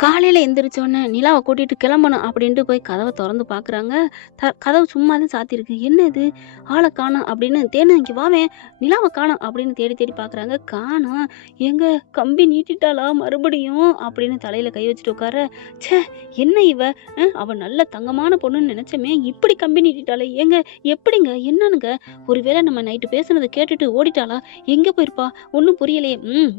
காலையில எந்திரிச்சோனே நிலாவ கூட்டிட்டு கிளம்பணும் அப்படின்ட்டு போய் கதவ தொறந்து பார்க்குறாங்க. கதவு சும்மா தான் சாத்தியிருக்கு. "என்ன இது? ஆள காணோம்" அப்படின்னு "தேனு இங்க வாவேன், நிலாவ காணோம்" அப்படின்னு தேடி தேடி பார்க்குறாங்க. காணோம். "ஏங்க கம்பி நீட்டிட்டாளா மறுபடியும்?" அப்படின்னு தலையில கை வச்சுட்டு உட்கார, ச்சே என்ன இவ? அவ நல்ல தங்கமான பொண்ணுன்னு நெனச்சோமே, இப்படி கம்பி நீட்டிட்டாளே! ஏங்க எப்படிங்க? என்னனுங்க? ஒருவேளை நம்ம நைட்டு பேசுனத கேட்டுட்டு ஓடிட்டாளா? எங்க போயிருப்பா? ஒண்ணும் புரியலையே.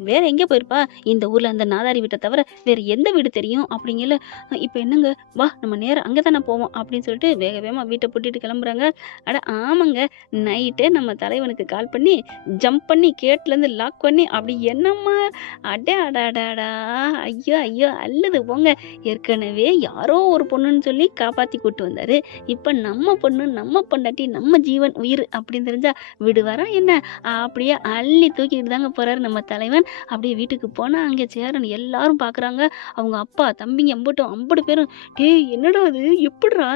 வேற எங்க போயிருப்பா? இந்த ஊர்ல அந்த நாதாரி வீட்ட தவிர வேற எந்த வீடு தெரியும் அப்படிங்கல. இப்ப என்னங்க, வா நம்ம நேரா அங்க தானே போவோம் அப்படின்னு சொல்லிட்டு வேக வேகமா வீட்டை பூட்டிட்டு கிளம்புறாங்க. அட ஆமாங்க, நைட்டே நம்ம தலைவனுக்கு கால் பண்ணி ஜம்ப் பண்ணி கேட்ல இருந்து லாக் பண்ணி அப்படி என்னம்மா அட அடாடாடா, ஐயோ ஐயோ அல்லது போங்க. ஏற்கனவே யாரோ ஒரு பொண்ணுன்னு சொல்லி காப்பாத்தி கூட்டு வந்தாரு. இப்ப நம்ம பொண்ணு, நம்ம பொண்டாட்டி, நம்ம ஜீவன் உயிர் அப்படின்னு தெரிஞ்சா விடுவாரா என்ன? அப்படியே அள்ளி தூக்கிட்டு தாங்க போறாரு நம்ம தலைவன். அப்படியே வீட்டுக்கு போனா அங்க சேரன் எல்லாரும் பாக்குறாங்க. அவங்க அப்பா, தம்பிங்க அம்புட்டும் அம்புடு பேரும், "டேய் என்னடா இது? எப்புட்றா?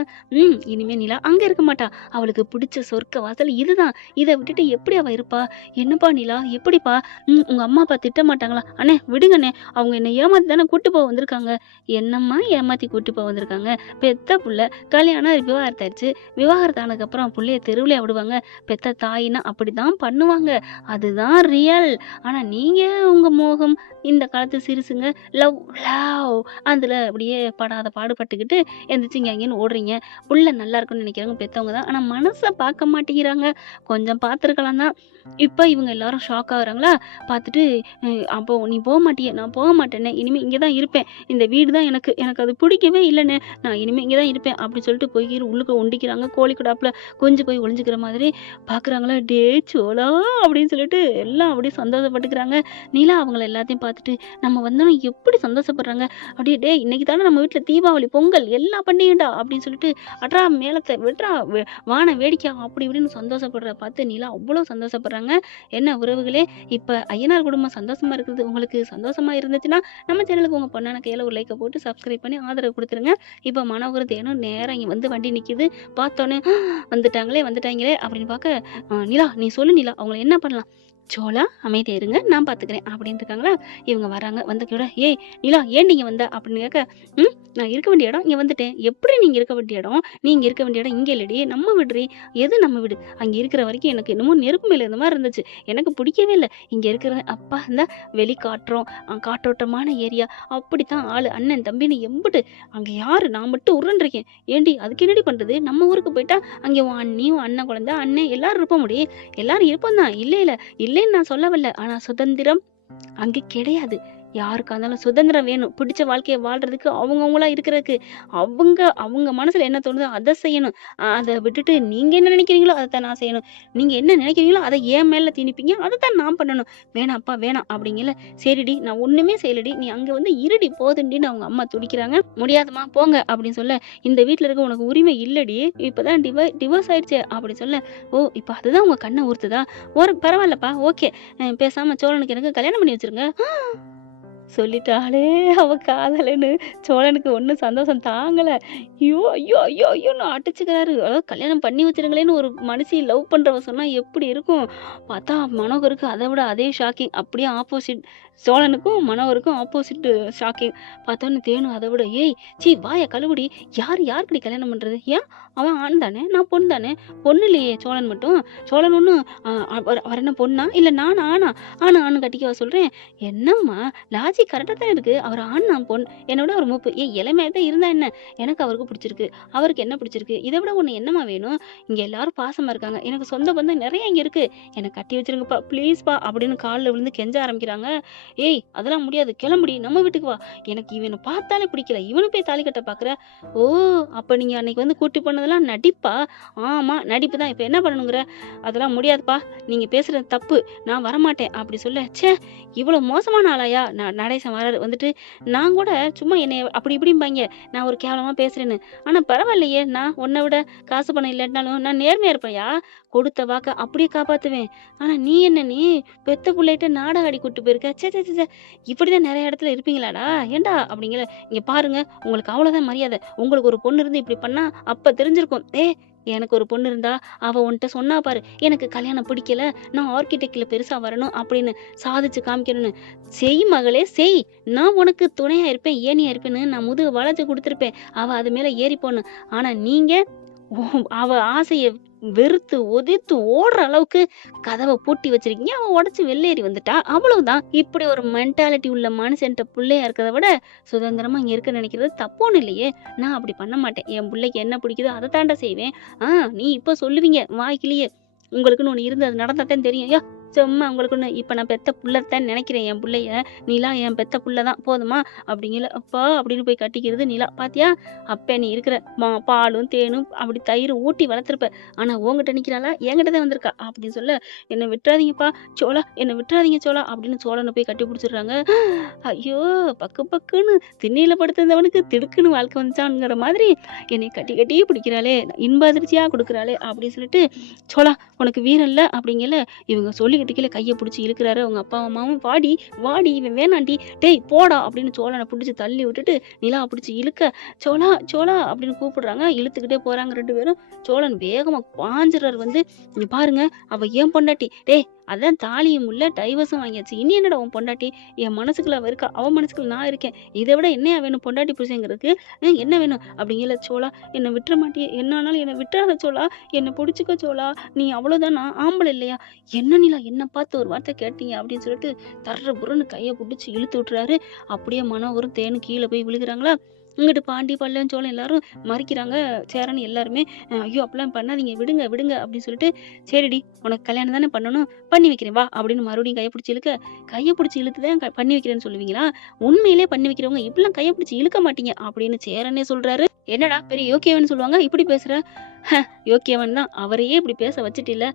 இனிமே நிலா அங்க இருக்க மாட்டா. அவளுக்கு பிடிச்ச சொர்க்க வாசல் இதுதான். இத விட்டுட்டு எப்படி அவ இருப்பா? என்னப்பா நிலா? எப்படிப்பா? உங்க அம்மா அப்பா திட்ட மாட்டாங்களா? அண்ணே விடுங்கண்ணே. அவங்க என்ன ஏமாத்தி தானே கூட்டு போக வந்திருக்காங்க." "என்னம்மா ஏமாத்தி கூட்டு போக வந்திருக்காங்க? பெத்த புள்ள, கல்யாணம் விவாகரத்தாயிருச்சு. விவாகரத்து ஆனதுக்கப்புறம் புள்ளைய தெருவுலயா விடுவாங்க? பெத்த தாயின்னா அப்படிதான் பண்ணுவாங்க. அதுதான் ரியல். ஆனா நீங்க உங்க மோகம் இந்த காலத்து சிறுசுங்க லவ் லவ் அதில அப்படியே படாத பாடுபட்டுக்கிட்டு எந்திரிச்சு இங்க அங்கேன்னு ஓடுறீங்க. புள்ள நல்லா இருக்குன்னு நினைக்கிறவங்க பெத்தவங்க தான். ஆனா மனச பார்க்க மாட்டேங்கிறாங்க. கொஞ்சம் பார்த்துருக்கலாம் தான். இப்ப இவங்க எல்லாரும் ஷாக் ஆகுறாங்களா? பார்த்துட்டு அப்போ நீ போமாட்டியே, நான் போக மாட்டேனே. இனிமே இங்க தான் இருப்பேன். இந்த வீடு தான் எனக்கு. எனக்கு அது பிடிக்கவே இல்லண்ணே. நான் இனிமே இங்க தான் இருப்பேன். அப்படி சொல்லிட்டு போய் உள்ளுக்க ஒண்டிக்கிறாங்க. கோழி குடாப்புல கொஞ்சம் போய் ஒளிஞ்சுக்கிற மாதிரி பார்க்குறாங்களா? "டேய் சோளா" அப்படின்னு சொல்லிட்டு எல்லாம் அப்படியே சந்தோஷப்பட்டுக்கிறாங்க. நிலா அவங்கள எல்லாத்தையும் பார்த்துட்டு நம்ம வந்தோனே எப்படி சந்தோஷப்படுறாங்க. அப்படியே "டேய் இன்னைக்கு தானே நம்ம வீட்ல தீபாவளி, பொங்கல் எல்லா பண்டிகையும்டா" அப்படின்னு சொல்லிட்டு "அட்றா மேளத்த விட்றா வான வேடிக்கை" அப்படி இப்படின்னு சந்தோஷப்படுறத பார்த்து நிலா அவ்வளோ சந்தோஷப்படுறாங்க. என்ன உறவுகளே, இப்ப ஐயனார் குடும்பம் சந்தோஷமா இருக்கிறது உங்களுக்கு சந்தோஷமா இருந்துச்சுன்னா, நம்ம சேனலுக்கு உங்க பொண்ணான கையில ஒரு லைக்க போட்டு சப்ஸ்கிரைப் பண்ணி ஆதரவு குடுத்துருங்க. இப்ப மனோகர் தேனும் நேரா இங்க வந்து வண்டி நிக்குது. பார்த்தோனே வந்துட்டாங்களே அப்படின்னு பார்க்க, நிலா நீ சொல்லு நிலா அவங்கள என்ன பண்ணலாம்? "சோளா அமைதியா இருங்க, நான் பார்த்துக்கிறேன்" அப்படின்ட்டு இருக்காங்களா. இவங்க வராங்க. வந்து கூட "ஏய் நிலா ஏன்டி இங்க வந்த?" அப்படின்னு கேட்க, நான் இருக்க வேண்டிய இடம் இங்க வந்துட்டேன்." "எப்படி நீங்க இருக்க வேண்டிய இடம்? நீங்க இருக்க வேண்டிய இடம் இங்க இல்லடி, நம்ம வீடுடி." "எது நம்ம வீடு?" "அங்க இருக்கிற வரைக்கும் எனக்கு என்னமோ நெருப்பு மேல இருந்த மாரி இருந்துச்சு. எனக்கு பிடிக்கவே இல்ல. இங்க இருக்கிற அப்பா இந்தா வெளி காற்றோம், காற்றோட்டமான ஏரியா. அப்படித்தான் ஆளு. அண்ணன், தம்பின்னு எம்புட்டு. அங்க யாரு? நான் மட்டும் உருண்டுருக்கேன். ஏன்டி அதுக்கு என்னடி பண்றது? நம்ம ஊருக்கு போயிட்டா அங்க உன் அண்ணி, உன் அண்ணன் குழந்தை, அண்ணன் எல்லாரும் இருப்போம் முடி. எல்லாரும் இருப்போம் தான். இல்லைன்னு நான் சொல்ல வரல. ஆனா சுதந்திரம் அங்க கிடையாது. யாருக்கா இருந்தாலும் சுதந்திரம் வேணும். பிடிச்ச வாழ்க்கைய வாழ்றதுக்கு அவங்கவங்களா இருக்கிறதுக்கு. அவங்க அவங்க மனசுல என்ன தோணுதோ அத செய்யணும். அத விட்டுட்டு நீங்க என்ன நினைக்கிறீங்களோ அதத்தான் நான் செய்யணும். நீங்க என்ன நினைக்கிறீங்களோ அத என் மேல திணிப்பீங்க. அதத்தான் நான் பண்ணணும். வேணாம்ப்பா வேணாம் அப்படிங்கல. சரிடி நான் ஒண்ணுமே செய்யலடி. நீ அங்க வந்து இருடி போதுண்டின்னு அவங்க அம்மா துடிக்கிறாங்க. முடியாதும்மா போங்க அப்படின்னு சொல்ல, இந்த வீட்ல இருக்க உனக்கு உரிமை இல்லடி. இப்பதான் டிவோர்ஸ் ஆயிடுச்சே அப்படி சொல்ல, ஓ இப்ப அதுதான் உங்க கண்ண உறுத்துதா? பரவாயில்லப்பா ஓகே. பேசாம சோழனுக்கு எனக்கு கல்யாணம் பண்ணி வச்சிருங்க. சொல்லிட்டாளே அவ காதலன்னு. சோழனுக்கு ஒண்ணும் சந்தோஷம் தாங்கல. ஐயோ! ஐயோ! ஐயோ! ஐயோன்னு அடிச்சுக்கிறாரு. அதாவது கல்யாணம் பண்ணி வச்சிருங்களேன்னு ஒரு மனுஷி லவ் பண்றவ சொன்னா எப்படி இருக்கும்? பார்த்தா மனோகருக்கு அத விட அதே ஷாக்கிங். அப்படியே ஆப்போசிட். சோழனுக்கும் மனோகருக்கும் ஆப்போசிட் ஷாக்கிங். பார்த்தோன்னே தேனு அத விட, "ஏய் வாய கழுவுடி. யாருக்குடி கல்யாணம் பண்றது? ஏன்? அவன் ஆண் தானே, நான் பொண் தானே. பொண்ணு இல்லையே சோழன் மட்டும். சோழன் ஒண்ணும் அவர் என்ன பொண்ணா? இல்ல நானா ஆணா? ஆணு கட்டிக்கவா சொல்றேன்?" "என்னம்மா லாஜிக் கரெக்டா தான் இருக்கு. அவர் ஆண், நான் பொண். என்ன விட ஒரு மூப்பு. ஏன் இளமையா தான் இருந்தா என்ன? எனக்கு அவருக்கு பிடிச்சிருக்கு. அவருக்கு என்ன பிடிச்சிருக்கு? இத விட உன்ன என்னம்மா வேணும்? இங்க எல்லாரும் பாசமா இருக்காங்க. எனக்கு சொந்த பந்தம் நெறைய இங்க இருக்கு. என்ன கட்டி வச்சிருங்கப்பா, ப்ளீஸ்ப்பா" அப்படின்னு கால்ல விழுந்து கெஞ்ச ஆரம்பிக்கிறாங்க. "ஏய் அதெல்லாம் முடியாது. கிளம்புடி. நம்ம வீட்டுக்கு வா. எனக்கு இவன பார்த்தாலே பிடிக்கல. இவனு போய் தாலி கட்ட பார்க்குற? ஓ! அப்ப நீங்க அன்னைக்கு வந்து கூட்டி போனதெல்லாம் நடிப்பா? ஆமா நடிப்பு தான். இப்ப என்ன பண்ணணுங்கிற? அதெல்லாம் முடியாதுப்பா. நீங்க பேசுறது தப்பு. நான் வரமாட்டேன்" அப்படி சொல்ல, ச்சே இவ்வளோ மோசமான ஆளாயா? நடேசன் வராரு. வந்துட்டு நான் கூட சும்மா என்னைய அப்படி இப்படிம்பாய்ங்க. நான் ஒரு கேவலமா பேசுறேன்னு. ஆனா பரவாயில்லையே! நான் உன்ன விட காசு பணம் இல்லாட்டினாலும் நான் நேர்மையா இருப்பேன்யா. கொடுத்த வாக்க அப்படியே காப்பாத்துவேன். ஆனா நீ என்ன நீ பெத்த புள்ளைட்ட நாடகம் ஆடி கூட்டு போயிருக்க. ச்சே! ச்சே! ச்சே! ச்சே! இப்படிதான் நெறைய இடத்துல இருப்பீங்களாடா? ஏன்டா? அப்படிங்கிற. இங்க பாருங்க உங்களுக்கு அவ்வளோதான் மரியாதை. உங்களுக்கு ஒரு பொண்ணு இருந்து இப்படி பண்ணா அப்ப தெரிஞ்சிருக்கும். எனக்கு ஒரு பொண்ணு இருந்தா அவ உன்கிட்ட சொன்னா பாரு, எனக்கு கல்யாணம் பிடிக்கல, நான் ஆர்கிடெக்ட்ல பெருசா வரணும் அப்படின்னு சாதிச்சு காமிக்கணும்னு. செய் மகளே செய், நான் உனக்கு துணையா இருப்பேன், ஏணியா இருப்பேன்னு நான் முதுகு வளைச்சு கொடுத்துருப்பேன், அவ அது மேல ஏறி போன்னு. ஆனா நீங்க அவ ஆசைய வெறுத்து ஒதித்து ஓடுற அளவுக்கு கதவை பூட்டி வச்சிருக்கீங்க. அவ உடைச்சு வெளியேறி வந்துட்டா, அவ்வளவுதான். இப்படி ஒரு மென்டாலிட்டி உள்ள மனுஷன்ட்ட புள்ளையா இருக்கிறத விட சுதந்திரமா இங்க இருக்க நினைக்கிறது தப்போன்னு இல்லையே. நான் அப்படி பண்ண மாட்டேன். என் புள்ளைக்கு என்ன பிடிக்குதோ அதை தாண்டா செய்வேன். நீ இப்ப சொல்லுவீங்க வாய்க்கிலேயே, உங்களுக்குன்னு ஒண்ணு இருந்து அது நடந்தாத்தான் தெரியும். சும்மா உங்களுக்குன்னு இப்ப நான் பெத்த புள்ளத்தான் நினைக்கிறேன் என் புள்ளைய. நிலா என் பெத்த புள்ளதான் போதுமா அப்படிங்கல. அப்பா அப்படின்னு போய் கட்டிக்கிறது நிலா. பாத்தியா, அப்ப நீ இருக்கிற பாலும் தேனும் அப்படி தயிர் ஊட்டி வளர்த்துருப்ப. ஆனா உங்ககிட்ட நிக்கிறாளா, என்கிட்ட தான் வந்திருக்கா அப்படின்னு சொல்ல, என்னை விட்டுறாதீங்கப்பா சோளா, என்னை விட்டுறாதீங்க சோளா அப்படின்னு சோழனை போய் கட்டி பிடிச்சிடுறாங்க. ஐயோ, பக்கு பக்குன்னு திண்ணையில படுத்திருந்தவனுக்கு திடுக்குன்னு வாழ்க்கை வந்துச்சான்ங்கிற மாதிரி என்னை கட்டி கட்டியே பிடிக்கிறாளே, இன்ப அதிர்ச்சியா கொடுக்குறாளே அப்படின்னு சொல்லிட்டு, சோளா உனக்கு வீரம் இல்ல அப்படிங்கல. இவங்க சொல்லிக்கிட்டு கீழே கையை பிடிச்சி இழுக்கிறாரு. அவங்க அப்பா அம்மாவும் வாடி வாடி இவன் வேணாண்டி டேய் போடா அப்படின்னு சோழனை பிடிச்சி தள்ளி விட்டுட்டு நிலா பிடிச்சி இழுக்க, சோளா சோளா அப்படின்னு கூப்பிடுறாங்க. இழுத்துக்கிட்டே போறாங்க ரெண்டு பேரும். சோழன் வேகமா பாஞ்சிறாரு. வந்து இங்க பாருங்க, அவ ஏன் பொண்டாட்டி, டேய் அதான் தாலியும் இல்ல டைவர்ஸும் வாங்கியாச்சு, இனி என்னடா உன் பொண்டாட்டி, என் மனசுக்குள்ள அவ இருக்கா, அவன் மனசுக்குள்ள நான் இருக்கேன், இதை விட என்னையா வேணும் பொண்டாட்டி புருஷங்கிறதுக்கு, என்ன வேணும் அப்படிங்கல. சோளா என்னை விட்டுற மாட்டியே, என்ன ஆனாலும் என்னை விட்டுறாத சோளா, என்னை பிடிச்சிக்க சோளா, நீ அவ்வளவுதானா, ஆம்பளை இல்லையா, என்ன நிலா என்ன பார்த்து ஒரு வார்த்தை கேட்டீங்க அப்படின்னு சொல்லிட்டு தர்ற புறன்னு கையை பிடிச்சி இழுத்து விட்டுறாரு. அப்படியே மனோகரும் தேனு கீழே போய் விழுகிறாங்களா. இங்கிட்டு பாண்டி பல்லன் சோளம் எல்லாரும் மறிக்கிறாங்க. சேரன் எல்லாருமே ஐயோ அப்படிலாம் பண்ணாதீங்க, விடுங்க விடுங்க அப்படின்னு சொல்லிட்டு, சரிடி உனக்கு கல்யாணம் தானே பண்ணணும், பண்ணி வைக்கிறேன் வா அப்படின்னு மறுபடியும் கையை பிடிச்சி இழுக்க, கையை பிடிச்சி இழுத்துதான் பண்ணி வைக்கிறேன்னு சொல்லுவீங்களா, உண்மையிலே பண்ணி வைக்கிறவங்க இப்படிலாம் கையை பிடிச்சி இழுக்க மாட்டீங்க அப்படின்னு சேரனே சொல்றாரு. என்னடா பெரிய யோக்கியவன் சொல்லுவாங்க, இப்படி பேசுற, யோக்கியவன் தான், அவரையே இப்படி பேச வச்சுட்டு இல்ல.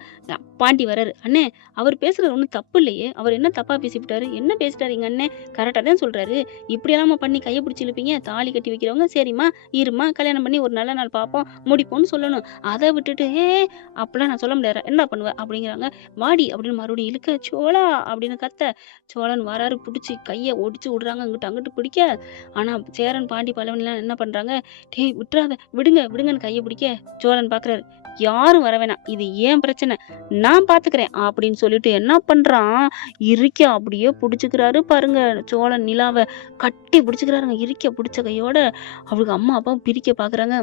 பாண்டி வராரு. அண்ணே அவர் பேசுறது ஒன்றும் தப்பு இல்லையே, அவர் என்ன தப்பா பேசிவிட்டாரு, என்ன பேசிட்டாரு எங்க அண்ணன், கரெக்டா தான் சொல்றாரு, இப்படியெல்லாம் பண்ணி கையை பிடிச்சி இழுப்பீங்க, தாலி கட்டி வைக்கிறவங்க சரிம்மா இருமா கல்யாணம் பண்ணி ஒரு நல்ல நாள் பார்ப்போம் முடிப்போம்னு சொல்லணும். அதை விட்டுட்டு அப்பெல்லாம் நான் சொல்ல முடியாது, என்ன பண்ணுவேன் அப்படிங்கிறாங்க. வாடி அப்படின்னு மறுபடியும் இழுக்க, சோளா அப்படின்னு கத்த, சோழன் வராரு. பிடிச்சி கையை ஒடிச்சு விடுறாங்க அங்கிட்டு அங்கிட்டு பிடிக்க. ஆனா சேரன் பாண்டி பல்லவன் என்ன பண்றாங்க, டேய் விட்டுறாத விடுங்க விடுங்கன்னு கையை பிடிக்க, சோழன் பாக்குறாரு, யாரும் வர வேணாம், இது ஏன் பிரச்சனை, நான் பாத்துக்கிறேன் அப்படின்னு சொல்லிட்டு என்ன பண்றான், இறுக்க அப்படியே பிடிச்சுக்கிறாரு பாருங்க. சோழன் நிலாவை கட்டி பிடிச்சுக்கிறாருங்க. இறுக்க பிடிச்ச கையோட அவளுக்கு அம்மா அப்பாவும் பிரிக்க பாக்குறாங்க.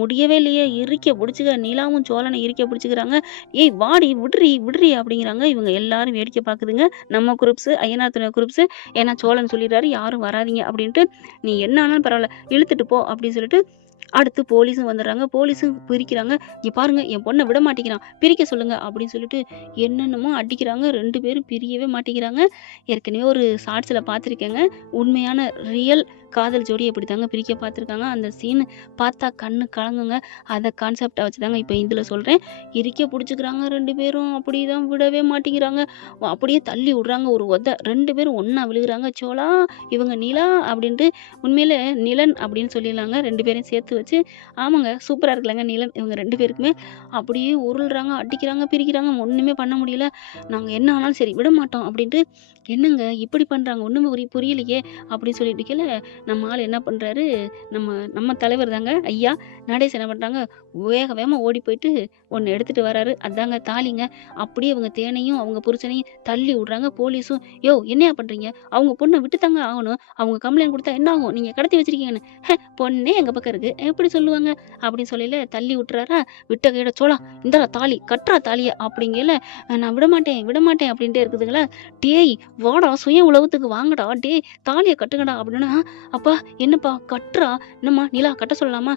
முடியவே இல்லையே, இறுக்க பிடிச்சுக்க. நிலாவும் சோழனை இறுக்க பிடிச்சுக்கிறாங்க. ஏய் வாடி விடுறி விடுறி அப்படிங்கிறாங்க. இவங்க எல்லாரும் வேடிக்கை பாக்குதுங்க. நம்ம குரூப்ஸ், ஐயனார் துணை குரூப்ஸ். ஏன்னா சோழன் சொல்லிடுறாரு யாரும் வராதிங்க அப்படின்ட்டு, நீ என்ன ஆனாலும் பரவாயில்ல இழுத்துட்டு போ அப்படின்னு சொல்லிட்டு அடுத்து போலீஸும் வந்துடுறாங்க. போலீஸும் பிரிக்கிறாங்க. இங்க பாருங்க என் பொண்ணை விட மாட்டேங்கிறான், பிரிக்க சொல்லுங்க அப்படின்னு சொல்லிட்டு என்னென்னமோ அடிக்கிறாங்க. ரெண்டு பேரும் பிரியவே மாட்டேங்கிறாங்க. ஏற்கனவே ஒரு ஷார்ட்ஸ்ல பார்த்துருக்கேங்க, உண்மையான ரியல் காதல் ஜோடி எப்படி தாங்க பிரிக்க பார்த்துருக்காங்க. அந்த சீன் பார்த்தா கண்ணு கலங்குங்க. அதை கான்செப்டை வச்சு தாங்க இப்போ இதில் சொல்கிறேன். இறுக்க பிடிச்சிக்கிறாங்க ரெண்டு பேரும். அப்படிதான் விடவே மாட்டேங்கிறாங்க. அப்படியே தள்ளி விடுறாங்க ஒரு ஒத்த. ரெண்டு பேரும் ஒன்றா விழுகிறாங்க. சோளா இவங்க நிலா அப்படின்ட்டு உண்மையில நிலன் அப்படின்னு சொல்லிடலாங்க. ரெண்டு பேரையும் சேர்த்து வச்சு. ஆமாங்க சூப்பராக இருக்கலாங்க நிலன். இவங்க ரெண்டு பேருக்குமே அப்படியே உருள்றாங்க, அடிக்கிறாங்க, பிரிக்கிறாங்க. ஒன்றுமே பண்ண முடியல. நாங்கள் என்ன ஆனாலும் சரி விட மாட்டோம் அப்படின்ட்டு. என்னங்க இப்படி பண்ணுறாங்க, ஒன்றுமே புரியலையே அப்படின்னு சொல்லிட்டு கீழே நம்ம ஆள் என்ன பண்ணுறாரு, நம்ம தலைவர் தாங்க ஐயா நடேஷ் என்ன பண்ணுறாங்க, வேக வேகமாக ஓடி போயிட்டு ஒன்று எடுத்துகிட்டு வராரு. அதாங்க தாலிங்க. அப்படியே அவங்க தேனையும் அவங்க புருஷனையும் தள்ளி விடுறாங்க. போலீஸும் யோ என்னையா பண்ணுறீங்க, அவங்க பொண்ணை விட்டு தாங்க ஆகணும், அவங்க கம்ப்ளைண்ட் கொடுத்தா என்ன ஆகும், நீங்கள் கடத்தி வச்சிருக்கீங்கன்னு. பொண்ணே எங்கள் பக்கம் இருக்குது எப்படி சொல்லுவாங்க அப்படின்னு சொல்லல தள்ளி விட்டுறாரா. விட்ட கையோட சோளா இந்த தாலி கட்டுறா தாலியை அப்படிங்கல. நான் விடமாட்டேன் விடமாட்டேன் அப்படின்ட்டே இருக்குதுங்களா. டேய் வாடா சுய உலகத்துக்கு வாங்கடா, டே தாலியை கட்டுங்கடா அப்படின்னா. அப்பா என்னப்பா கட்டுறா, என்னம்மா நிலா கட்ட சொல்லலாமா,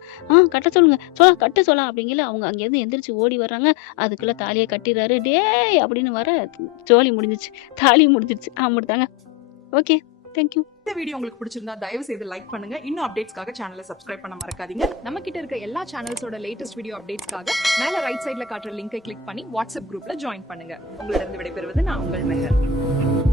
கட்ட சொல்லுங்க சோளா கட்ட சொல்லா அப்படிங்கல. அவங்க அங்கேருந்து எந்திரிச்சு ஓடி வர்றாங்க. அதுக்குள்ள தாலியை கட்டிடுறாரு. டேய் அப்படின்னு வர ஜோலி முடிஞ்சிச்சு, தாலி முடிஞ்சிருச்சு. அப்படித்தாங்க. Okay thank you. இந்த வீடியோ உங்களுக்கு பிடிச்சிருந்தா தயவு செய்து லைக் பண்ணுங்க. இன்னும் அப்டேட்ஸ்க்காக சேனலை சப்ஸ்கிரைப் பண்ண மறக்காதீங்க. நம்ம கிட்ட இருக்க எல்லா சேனல்ஸோட லேட்டஸ்ட் வீடியோ அப்டேட்ஸ்க்காக மேல ரைட் சைடுல காட்டுற லிங்கை கிளிக் பண்ணி வாட்ஸ்அப் குரூப்ல ஜாயின் பண்ணுங்க. உங்களிடம் விடைபெறுவது நான் உங்கள் மெஹர்.